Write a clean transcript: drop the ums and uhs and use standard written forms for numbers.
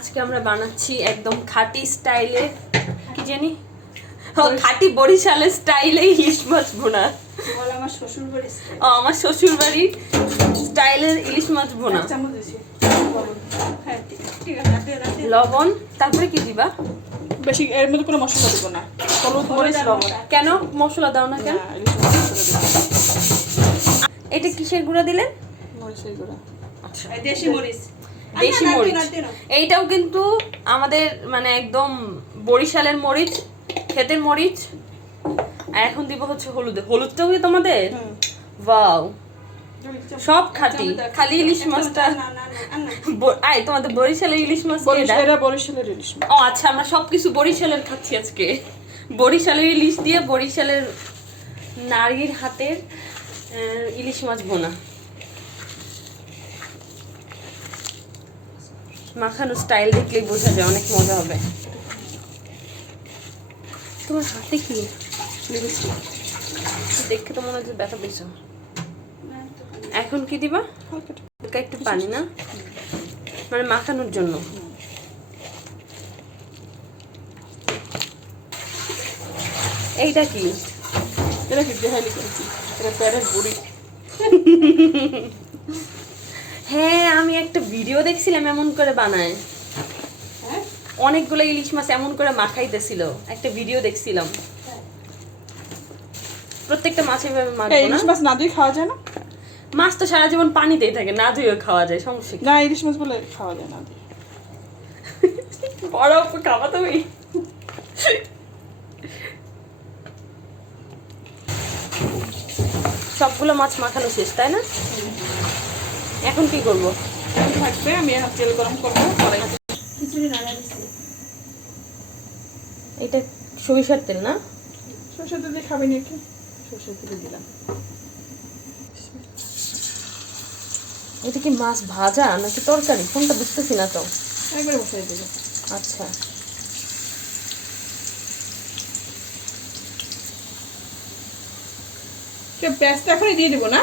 আজকে আমরা বানাচ্ছি একদম খাঁটি স্টাইলে, কি জানি, খাঁটি বরিশালের স্টাইলে ইলিশ মাছ ভুনা। আমার শ্বশুর বাড়ির ও আমার শ্বশুর বাড়ির স্টাইলের ইলিশ মাছ ভুনা। লবণ, তারপরে কি দিবা? বেশি এর মধ্যে কোনো মশলা দিব না, হলুদ মরিচ লবণ। কেন মশলা দাও না কেন? এটা কিসের গুঁড়া দিলেন? মরিচের গুঁড়া। আচ্ছা, দেশি মরিচ। দেশি মরিচ। এইটাও কিন্তু আমাদের মানে একদম বরিশালের মরিচ, ক্ষেতের মরিচ। আর এখন দিব হচ্ছে হলুদ। হলুদটাও কি তোমাদের? ওয়াও, সব খাঁটি। খালি ইলিশ মাছটা আয় তোমাদের বরিশালের ইলিশ মাছ। বরিশালের ইলিশ মাছ। ও আচ্ছা, আমরা সবকিছু বরিশালের খাচ্ছি আজকে। বরিশালের ইলিশ দিয়ে বরিশালের নারীর হাতের ইলিশ মাছ ভুনা। মাখানো স্টাইল দেখলেই বোঝা যায় অনেক মজা হবে। তোমার হাতে কি? দেখে তো মনে হচ্ছে ব্যথা পেয়েছো। এখন কি দিবা? হালকা একটু পানি, না মানে মাখানোর জন্য। এইটা কি? এটা কি দেখাইলি করছি? এটা পেটের বুড়ি। হ্যাঁ, আমি একটা ভিডিও দেখছিলাম এমন করে বানায়। অনেকগুলো ইলিশ মাছ এমন করে মাখাইতেছিল, একটা ভিডিও দেখছিলাম। প্রত্যেকটা মাছ এভাবে মাখবো না? ইলিশ মাছ না ধুয়ে খাওয়া যায় না? মাছ তো সারা জীবন পানিতেই থাকে, না ধুয়েও খাওয়া যায়, সমস্যা কি? না, ইলিশ মাছ বলে খাওয়া যায় না ধুয়ে। বড় আপু খাবা তুমি? সবগুলো মাছ মাখানো শেষ, তাই না? এখন কি করব? থাকবে, আমি এখন তেল গরম করবো। খিচুড়ি রান্না দিচ্ছি। এটা সরিষার তেল না? সরষের তেল দিয়ে খাবি নাকি? সরষের তেল দিলাম। এটা কি মাছ ভাজা নাকি তরকারি? কোনটা বুঝতেছি না তো। একবারে বসাই দেবো। আচ্ছা, পেঁয়াজটা এখনই দিয়ে দিব না?